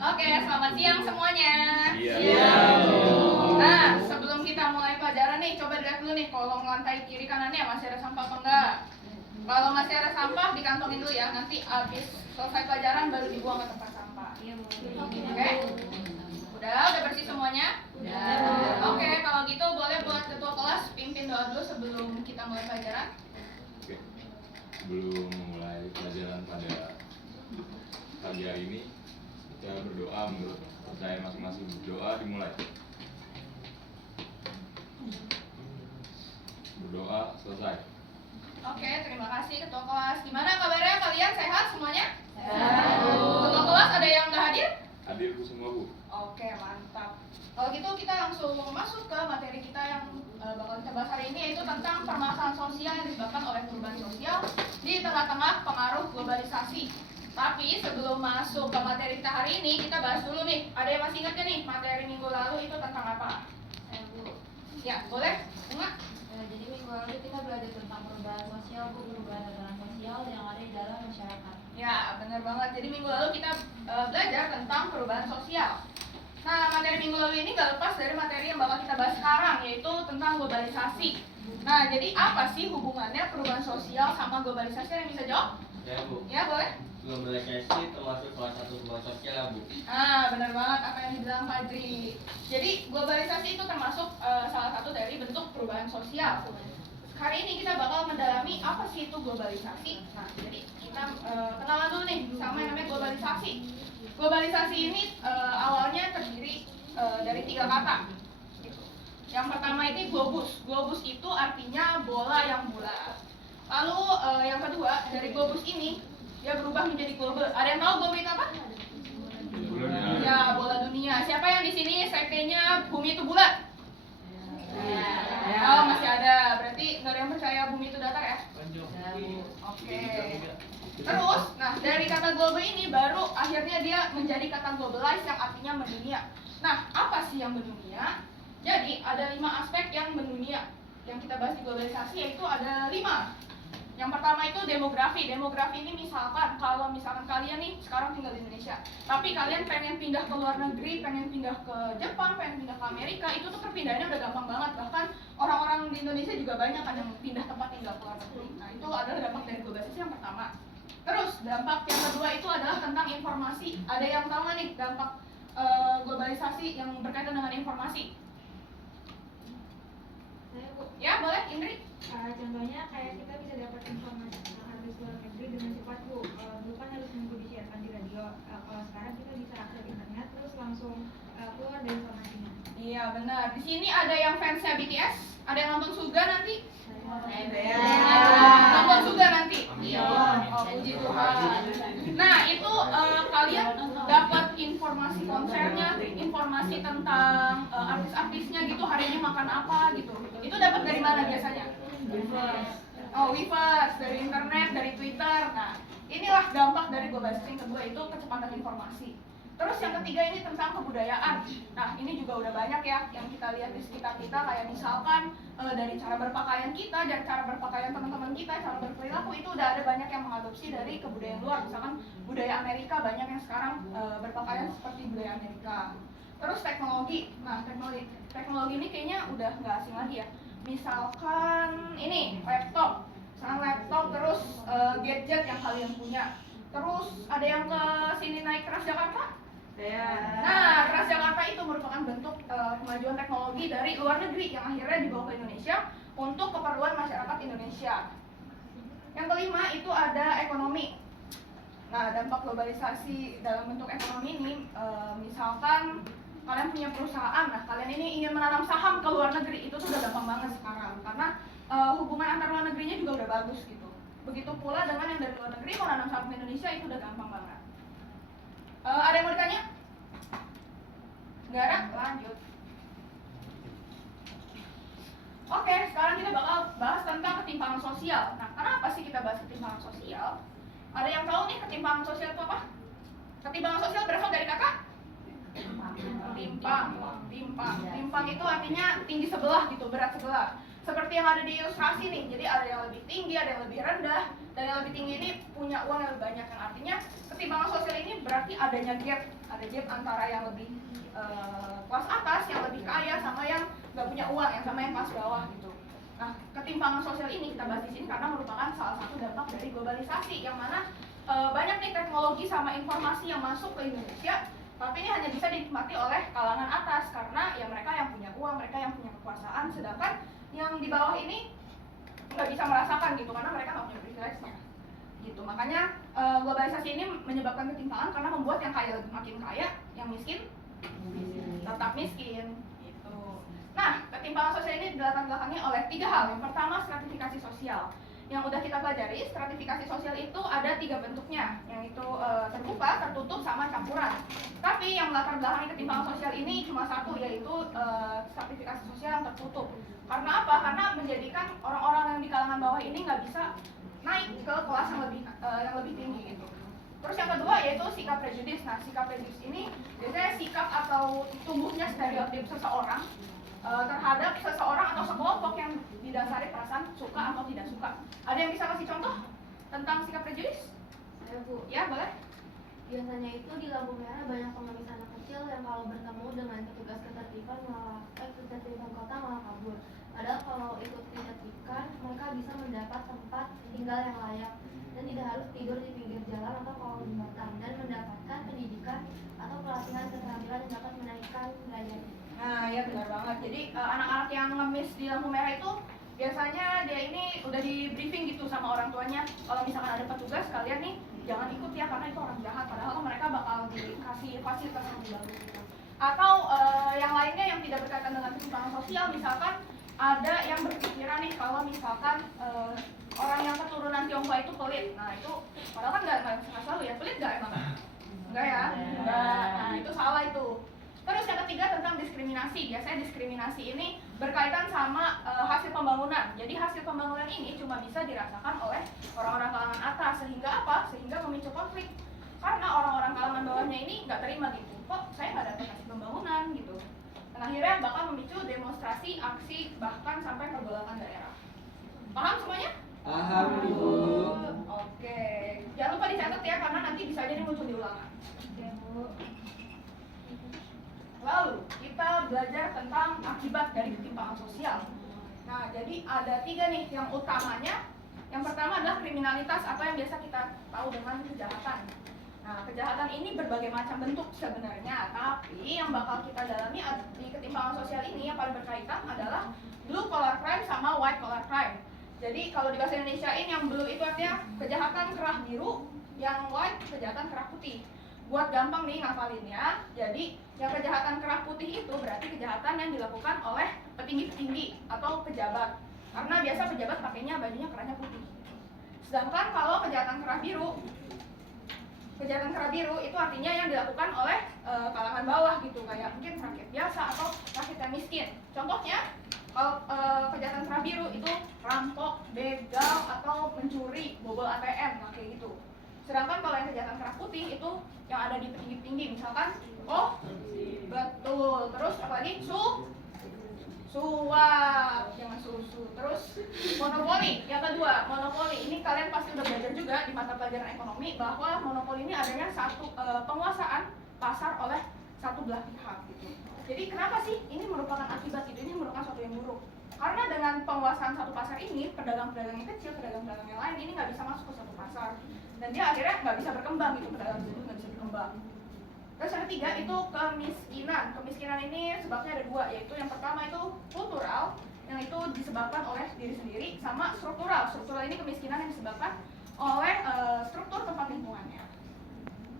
Oke, selamat siang semuanya. Siang. Nah, sebelum kita mulai pelajaran nih, coba lihat dulu nih kolong lantai kiri kanannya masih ada sampah apa enggak. Kalau masih ada sampah, dikantongin dulu ya. Nanti habis selesai pelajaran baru dibuang ke tempat sampah. Oke? Udah bersih semuanya? Udah. Oke, kalau gitu boleh buat ketua kelas pimpin doa dulu sebelum kita mulai pelajaran. Oke. Sebelum memulai pelajaran pada pagi hari ini, kita berdoa menurut saya masing-masing. Berdoa dimulai. Berdoa selesai. Oke, terima kasih ketua kelas. Gimana kabarnya kalian? Sehat semuanya? Sehat. Ketua kelas ada yang nggak hadir? Hadir Bu semua Bu. Oke, mantap. Kalau gitu kita langsung masuk ke materi kita yang bakal kita bahas hari ini, yaitu tentang permasalahan sosial yang disebabkan oleh perubahan sosial di tengah-tengah pengaruh globalisasi. Tapi sebelum masuk ke materi kita hari ini, kita bahas dulu nih. Ada yang masih ingat gak nih materi minggu lalu itu tentang apa? Bu. Ya, boleh? Bunga? Jadi minggu lalu kita belajar tentang perubahan sosial, perubahan tatanan sosial yang ada di dalam masyarakat. Ya, benar banget. Jadi minggu lalu kita belajar tentang perubahan sosial. Nah, materi minggu lalu ini gak lepas dari materi yang bakal kita bahas sekarang, yaitu tentang globalisasi. Nah, jadi apa sih hubungannya perubahan sosial sama globalisasi? Ada yang bisa jawab? Ya Bu, Ya, boleh? globalisasi termasuk salah satu perubahan sosial ya Bu. Benar banget apa yang dibilang Fadri. Jadi globalisasi itu termasuk salah satu dari bentuk perubahan sosial. Hari ini kita bakal mendalami apa sih itu globalisasi. Nah, jadi kita kenalan dulu nih sama yang namanya globalisasi. Globalisasi ini awalnya terdiri dari 3 kata. Yang pertama itu globus. Globus itu artinya bola yang bulat. Lalu yang kedua dari globus ini dia berubah menjadi globe. Ada yang tahu globe itu apa? Ya, bola dunia. Siapa yang di sini CP-nya bumi itu bulat? Oh, masih ada. Berarti nggak ada yang percaya bumi itu datar ya? Oke. Terus, nah dari kata globe ini baru akhirnya dia menjadi kata globalize yang artinya mendunia. Nah, apa sih yang mendunia? Jadi ada 5 aspek yang mendunia yang kita bahas di globalisasi, yaitu ada 5. Yang pertama itu demografi. Demografi ini misalkan kalau misalkan kalian nih sekarang tinggal di Indonesia, tapi kalian pengen pindah ke luar negeri, pengen pindah ke Jepang, pengen pindah ke Amerika, itu tuh perpindahannya udah gampang banget. Bahkan orang-orang di Indonesia juga banyak kan yang pindah tempat tinggal ke luar negeri. Nah, itu adalah dampak dari globalisasi yang pertama. Terus dampak yang kedua itu adalah tentang informasi. Ada yang tahu nggak nih dampak globalisasi yang berkaitan dengan informasi? Saya Bu. Ya, boleh, Indri. Contohnya kayak kita bisa dapat informasi tentang artis luar negeri dengan cepat Bu. Dulu kan harus nunggu disiarkan di radio. Kalau sekarang kita bisa akses internet terus langsung keluar dari informasinya. Iya, benar. Di sini ada yang fansnya BTS? Ada yang nonton Suga nanti? Nonton Suga nanti? Oh, puji Tuhan. Nah, itu kalian dapat informasi konsernya, informasi tentang artis-artisnya gitu, hari ini makan apa gitu. Itu dapat dari mana biasanya? Oh, Weverse, dari internet, dari Twitter. Nah, inilah dampak dari globalisasi yang kedua, itu kecepatan informasi. Terus yang ketiga ini tentang kebudayaan. Nah, ini juga udah banyak ya yang kita lihat di sekitar kita, kayak misalkan dari cara berpakaian kita, dari cara berpakaian teman-teman kita, cara berperilaku, itu udah ada banyak yang mengadopsi dari kebudayaan luar. Misalkan budaya Amerika, banyak yang sekarang berpakaian seperti budaya Amerika. Terus teknologi. Nah, teknologi ini kayaknya udah nggak asing lagi ya. Misalkan ini laptop, terus gadget yang kalian punya. Terus ada yang ke sini naik Transjakarta? Nah, Transjakarta itu merupakan bentuk kemajuan teknologi dari luar negeri yang akhirnya dibawa ke Indonesia untuk keperluan masyarakat Indonesia. Yang kelima itu ada ekonomi. Nah, dampak globalisasi dalam bentuk ekonomi ini, misalkan kalian punya perusahaan, nah kalian ini ingin menanam saham ke luar negeri, itu tuh udah gampang banget sekarang karena hubungan antar luar negerinya juga udah bagus gitu. Begitu pula dengan yang dari luar negeri mau nanam saham ke Indonesia, itu udah gampang banget. Ada yang mau ditanya? Nggak ada? Lanjut. Oke, sekarang kita bakal bahas tentang ketimpangan sosial. Nah, kenapa sih kita bahas ketimpangan sosial? Ada yang tahu nih ketimpangan sosial itu apa? Ketimpangan sosial berasal dari kata? Timpang itu artinya tinggi sebelah gitu, berat sebelah. seperti yang ada di ilustrasi nih. Jadi ada yang lebih tinggi, ada yang lebih rendah, dan yang lebih tinggi ini punya uang yang lebih banyak. Yang artinya ketimpangan sosial ini berarti adanya gap, ada gap antara yang lebih kelas atas, yang lebih kaya, sama yang nggak punya uang, yang sama yang kelas bawah gitu. Nah, ketimpangan sosial ini kita bahas di sini karena merupakan salah satu dampak dari globalisasi, yang mana banyak nih teknologi sama informasi yang masuk ke Indonesia, tapi ini hanya bisa dinikmati oleh kalangan atas karena ya mereka yang punya uang, mereka yang punya kekuasaan, sedangkan yang di bawah ini nggak bisa merasakan gitu karena mereka nggak punya privilege-nya gitu. Makanya globalisasi ini menyebabkan ketimpangan karena membuat yang kaya lebih makin kaya, yang miskin tetap miskin gitu. Nah, ketimpangan sosial ini dilatar belakangi oleh 3 hal. Yang pertama, stratifikasi sosial. Yang udah kita pelajari, stratifikasi sosial itu ada 3 bentuknya, yaitu terbuka, tertutup, sama campuran. Tapi yang melatar belakangi ketimpangan sosial ini cuma satu, yaitu stratifikasi sosial yang tertutup. Karena apa? Karena menjadikan orang-orang yang di kalangan bawah ini nggak bisa naik ke kelas yang lebih tinggi gitu. Terus yang kedua yaitu sikap prejudis. Nah, sikap prejudis ini biasanya sikap atau tumbuhnya stereotip seseorang terhadap seseorang atau sekelompok yang didasari perasaan suka atau tidak suka. Ada yang bisa kasih contoh tentang sikap prejudis? Saya Bu, Ya, boleh. biasanya itu di lampu merah banyak pengemis anak kecil yang kalau bertemu dengan petugas ketertiban ketertiban kota malah kabur. Padahal kalau ikut ditertibkan, mereka bisa mendapat tempat tinggal yang layak dan tidak harus tidur di pinggir jalan atau kolong jembatan dan mendapatkan pendidikan atau pelatihan keterampilan yang dapat menaikkan derajatnya. Nah, ya benar banget. Jadi anak-anak yang ngemis di lampu merah itu biasanya dia ini udah di briefing gitu sama orang tuanya. Kalau misalkan ada petugas, kalian nih jangan ikut ya karena itu orang jahat. Padahal mereka bakal dikasih fasilitas yang lebih bagus gitu. Atau yang lainnya yang tidak berkaitan dengan ketimpangan sosial, misalkan ada yang berpikiran nih kalau misalkan orang yang keturunan Tionghoa itu pelit. Nah itu padahal kan nggak selalu ya, pelit nggak emang? Enggak ya? Enggak. Nah itu salah itu. Terus yang ketiga tentang diskriminasi. Biasanya diskriminasi ini berkaitan sama hasil pembangunan. Jadi hasil pembangunan ini cuma bisa dirasakan oleh orang-orang kalangan atas. Sehingga apa? Sehingga memicu konflik. Karena orang-orang kalangan bawahnya ini nggak terima gitu. Kok saya nggak dapat hasil pembangunan gitu. Dan akhirnya bakal memicu demonstrasi, aksi, bahkan sampai pergolakan daerah. Paham semuanya? Paham Bu. Oke. Jangan lupa dicatat ya karena nanti bisa jadi muncul di ulangan. Oke Bu. Lalu kita belajar tentang akibat dari ketimpangan sosial. Nah, jadi ada 3 nih yang utamanya. Yang pertama adalah kriminalitas atau yang biasa kita tahu dengan kejahatan. Nah, kejahatan ini berbagai macam bentuk sebenarnya, tapi yang bakal kita dalami di ketimpangan sosial ini yang paling berkaitan adalah blue collar crime sama white collar crime. Jadi kalau di bahasa Indonesia ini yang blue itu artinya kejahatan kerah biru, yang white kejahatan kerah putih. Buat gampang nih ngafalinnya, jadi yang kejahatan kerah putih itu berarti kejahatan yang dilakukan oleh petinggi-petinggi atau pejabat. Karena biasa pejabat pakainya bajunya kerahnya putih. Sedangkan kalau kejahatan kerah biru itu artinya yang dilakukan oleh kalangan bawah gitu, kayak mungkin rakyat biasa atau rakyat yang miskin. Contohnya, kalau kejahatan kerah biru itu rampok, begal, atau mencuri, bobol ATM, nah kayak gitu. Sedangkan kalau yang kejahatan kerah putih itu yang ada di petinggi-petinggi, misalkan betul, terus apalagi suap, jangan susu. Terus monopoli, yang kedua, monopoli. Ini kalian pasti udah belajar juga di mata pelajaran ekonomi bahwa monopoli ini adanya satu penguasaan pasar oleh satu belah pihak gitu. Jadi kenapa sih ini merupakan akibat itu? Ini merupakan suatu yang buruk. Karena dengan penguasaan satu pasar ini, pedagang-pedagang yang kecil, pedagang-pedagang yang lain ini nggak bisa masuk ke satu pasar. Dan dia akhirnya nggak bisa berkembang gitu, pedagang tersebut nggak bisa berkembang. Terus yang ketiga itu kemiskinan. Kemiskinan ini sebabnya ada 2, yaitu yang pertama itu kultural, yang itu disebabkan oleh diri sendiri, sama struktural. Struktural ini kemiskinan yang disebabkan oleh struktur tempat lingkungannya.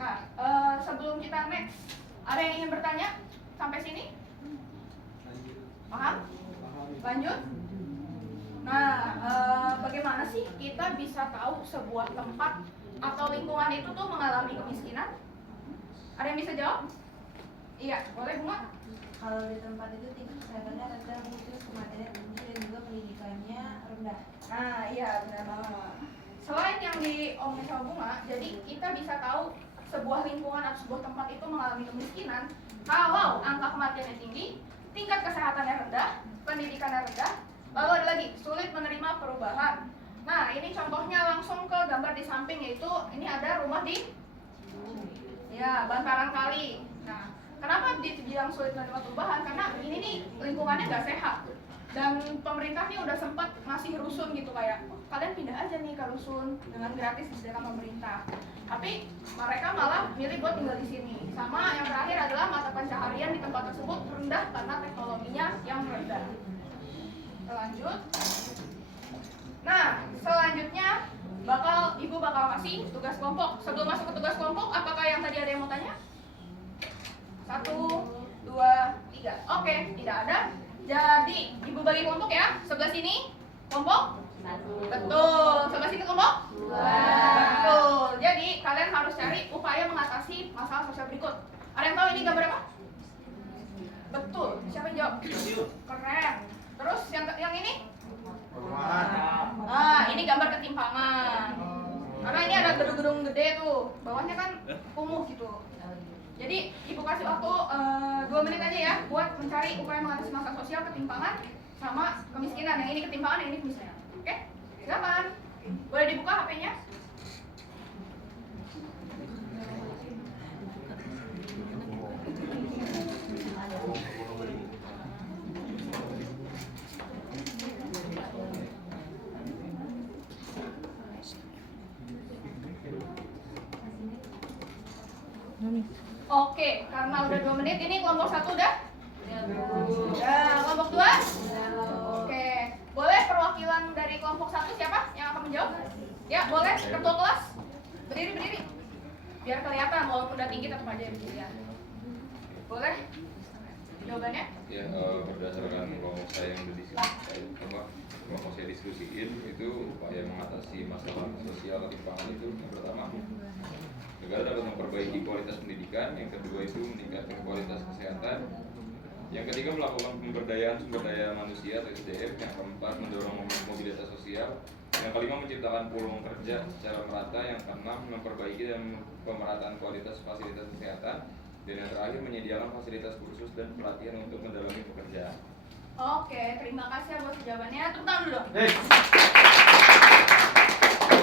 Nah, sebelum kita next, ada yang ingin bertanya sampai sini? Paham? Lanjut? Nah, bagaimana sih kita bisa tahu sebuah tempat atau lingkungan itu tuh mengalami kemiskinan? Ada yang bisa jawab? Iya, boleh Bunga? Kalau di tempat itu tingkat kesehatannya rendah, terus kematiannya tinggi, dan juga pendidikannya rendah. Nah, iya benar banget. Selain yang diomongin sama Bunga, jadi kita bisa tahu sebuah lingkungan atau sebuah tempat itu mengalami kemiskinan kalau angka kematiannya tinggi, tingkat kesehatannya rendah, pendidikannya rendah, Lalu ada lagi, sulit menerima perubahan. Nah, ini contohnya langsung ke gambar di samping, yaitu ini ada rumah di bantaran kali. Nah, kenapa dibilang sulit menerima perubahan? Karena ini nih lingkungannya nggak sehat. Dan pemerintah nih udah sempat ngasih rusun gitu, kayak kalian pindah aja nih ke rusun dengan gratis disediakan pemerintah. Tapi mereka malah milih buat tinggal di sini. Sama yang terakhir adalah mata pencaharian di tempat tersebut rendah karena teknologinya yang rendah. Lanjut. Nah, selanjutnya ibu bakal kasih tugas kelompok. Sebelum masuk ke tugas kelompok, apakah yang tadi ada yang mau tanya? 1, 2, 3. Oke, tidak ada. Jadi, ibu bagi kelompok ya. Sebelah sini kelompok 1. Betul. Sebelah sini kelompok 2. Betul. Jadi, kalian harus cari upaya mengatasi masalah sosial berikut. Ada yang tahu ini gambar apa? Betul. Siapa yang jawab? Keren. Terus yang ini? Ini gambar ketimpangan. Karena ini ada gedung-gedung gede tuh, bawahnya kan kumuh gitu. Jadi ibu kasih waktu 2 menit aja ya buat mencari upaya mengatasi masalah sosial, ketimpangan, sama kemiskinan. Yang ini ketimpangan, yang ini kemiskinan. Oke? Silakan. Boleh dibuka HP-nya? Oke, karena udah 2 menit, ini kelompok 1 udah? Udah. Kelompok 2? Oke. Boleh perwakilan dari kelompok 1 siapa yang akan menjawab? Ya, boleh. Ketua kelas. Berdiri. Biar kelihatan, walaupun udah tinggi tetap aja berdiri ya. Boleh? Jawabannya? Ya, berdasarkan kelompok saya yang kelompok saya diskusiin itu upaya mengatasi masalah sosial ketimpangan itu yang pertama, negara dapat memperbaiki kualitas pendidikan, yang kedua itu meningkatkan kualitas kesehatan, yang ketiga melakukan pemberdayaan sumber daya manusia atau SDM, yang keempat mendorong mobilitas sosial, yang kelima menciptakan peluang kerja secara merata, yang keenam memperbaiki dan pemerataan kualitas fasilitas kesehatan, dan yang terakhir menyediakan fasilitas kursus dan pelatihan untuk mendalami pekerjaan. Oke, terima kasih atas jawabannya. Tepuk tangan dulu dong.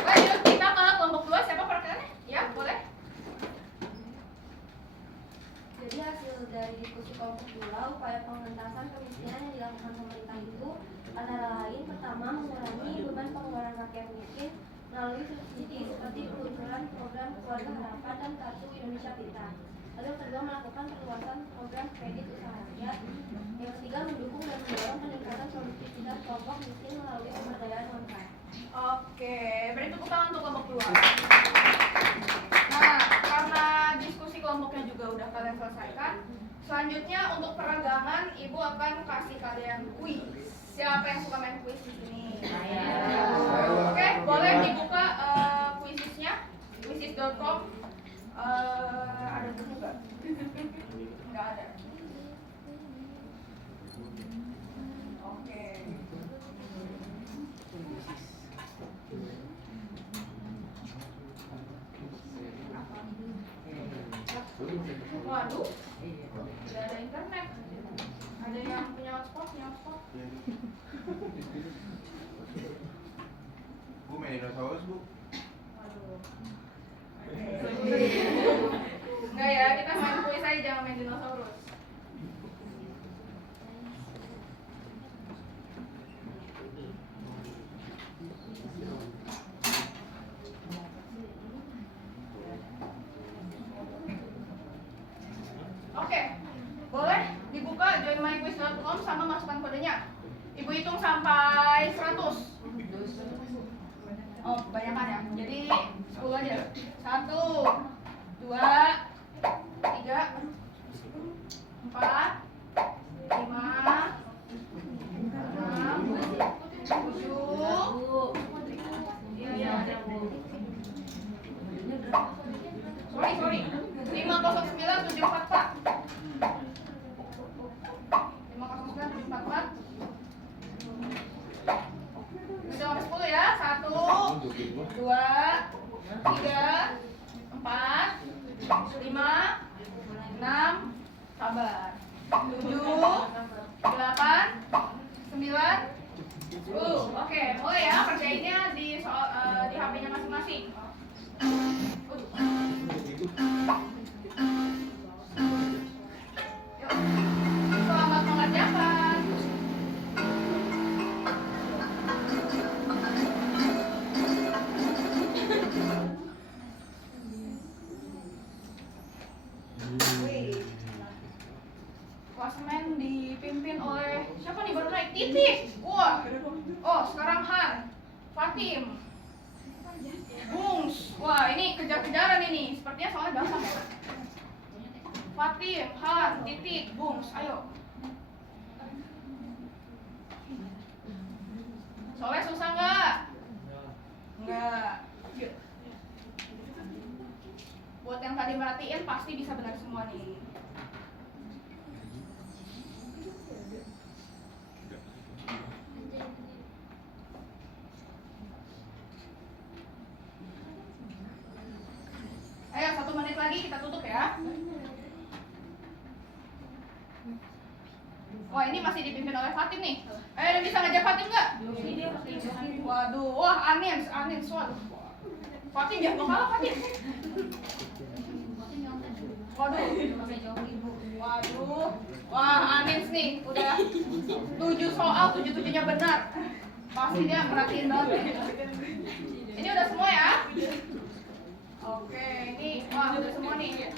Lanjut kita ke kelompok 2. Siapa perwakilannya? Ya, boleh. Jadi hasil dari diskusi kelompok 2, upaya pengentasan kemiskinan yang dilakukan pemerintah itu antara lain, pertama, mengurangi beban pengeluaran rakyat miskin melalui subsidi seperti peluncuran program Keluarga Harapan dan Kartu Indonesia Pintar. Lalu kedua, melakukan perluasan program kredit usaha rakyat. Yang ketiga, mendukung dan mendorong peningkatan produktivitas kelompok miskin melalui pemberdayaan UMKM. Oke, beri tepuk tangan untuk kelompok 2. Nah, karena diskusi kelompoknya juga udah kalian selesaikan, selanjutnya untuk peregangan ibu akan kasih kalian kuis. Siapa yang suka main kuis di sini? Oke, boleh dibuka kuisisnya, kuisis.com. Ada tuh juga? Nggak ada. Oke. Waduh, tidak ada internet. Ada yang punya hotspot? Bu, main dinosaurus, Bu. Waduh. Enggak ya, kita main kuis aja, jangan main dinosaurus. Oke, boleh dibuka joinmyquiz.com sama masukkan kodenya. Ibu hitung sampai 100. Oh, kebanyakan ya. Jadi 10 aja. 1, 2, 3, 4, 5, 6, 7. Iya. Sorry. 50974. 50974. Udah sampai 10 ya. 1, 2, 3, 4, 5, 6, sabar. 7, 8, 9, 10. Oke, mulai ya, kerjainnya di HP-nya masing-masing. Yuk. Selamat mengerjakan. Klasemen dipimpin oleh siapa nih baru naik? Titik. Wah. Oh, sekarang Han, Fatim, Bungs. Wah, ini kejar-kejaran ini. Sepertinya soalnya gampang ya. Fatim, Han, Titik, Bungs. Ayo. Soalnya susah nggak? Nggak. Buat yang tadi merhatiin pasti bisa benar semua nih. Ayo 1 menit lagi kita tutup ya. Wah, ini masih dipimpin oleh Fatim nih. Ada bisa ngajak Fatim nggak? Waduh, wah Anins, waduh. Fatim jangan mau kalah Fatim. Waduh, wah Anins nih udah 7 soal 7-7-nya benar. Pasti dia merhatiin banget. Ini udah semua ya? Oke, ini wah udah semua nih.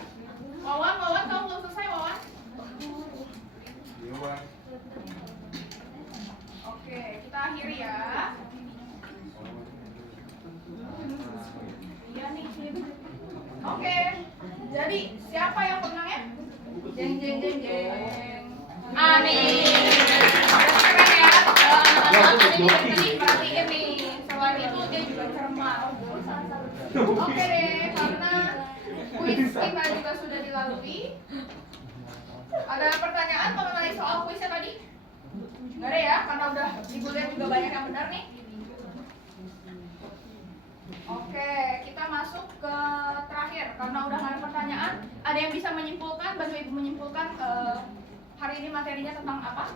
Wawan kamu belum selesai Wawan? Oke, kita akhiri ya. Iya nih. Oke, jadi siapa yang pemenangnya? Jeng. Amin. Keren ya. Anak-anak ini dari tadi perhatiin nih. Selain itu dia juga cermat. Oke deh, karena kuis kita juga sudah dilalui. Ada pertanyaan mengenai soal kuisnya tadi? Nggak ada ya, karena udah ibu lihat juga banyak yang benar nih. Oke, kita masuk ke terakhir. Karena udah nggak ada pertanyaan, ada yang bisa menyimpulkan, bantu ibu menyimpulkan hari ini materinya tentang apa?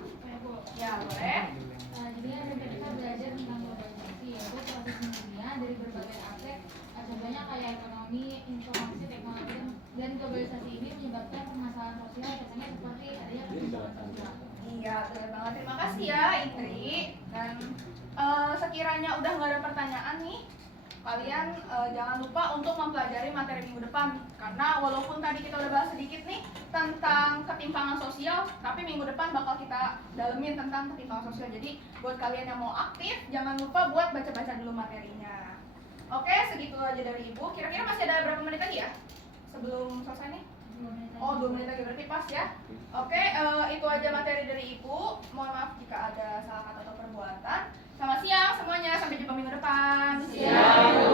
Ya, boleh. Jadi ada kita belajar tentang globalisasi, yaitu proses dunia dari berbagai aspek. Contohnya kayak ekonomi, informasi, teknologi, dan globalisasi ini menyebabkan permasalahan sosial, contohnya seperti adanya permasalahan sosial. Iya, betul banget. Terima kasih ya, Indri. Dan sekiranya udah nggak ada pertanyaan nih, kalian jangan lupa untuk mempelajari materi minggu depan. Karena walaupun tadi kita udah bahas sedikit nih tentang ketimpangan sosial, tapi minggu depan bakal kita dalemin tentang ketimpangan sosial. Jadi buat kalian yang mau aktif, jangan lupa buat baca-baca dulu materinya. Oke, segitu aja dari Ibu. Kira-kira masih ada berapa menit lagi ya sebelum selesai nih? Oh, 2 menit lagi, berarti pas ya. Oke, itu aja materi dari Ibu. Mohon maaf jika ada salah kata atau perbuatan. Selamat siang semuanya, sampai jumpa minggu depan. Siang, Bu.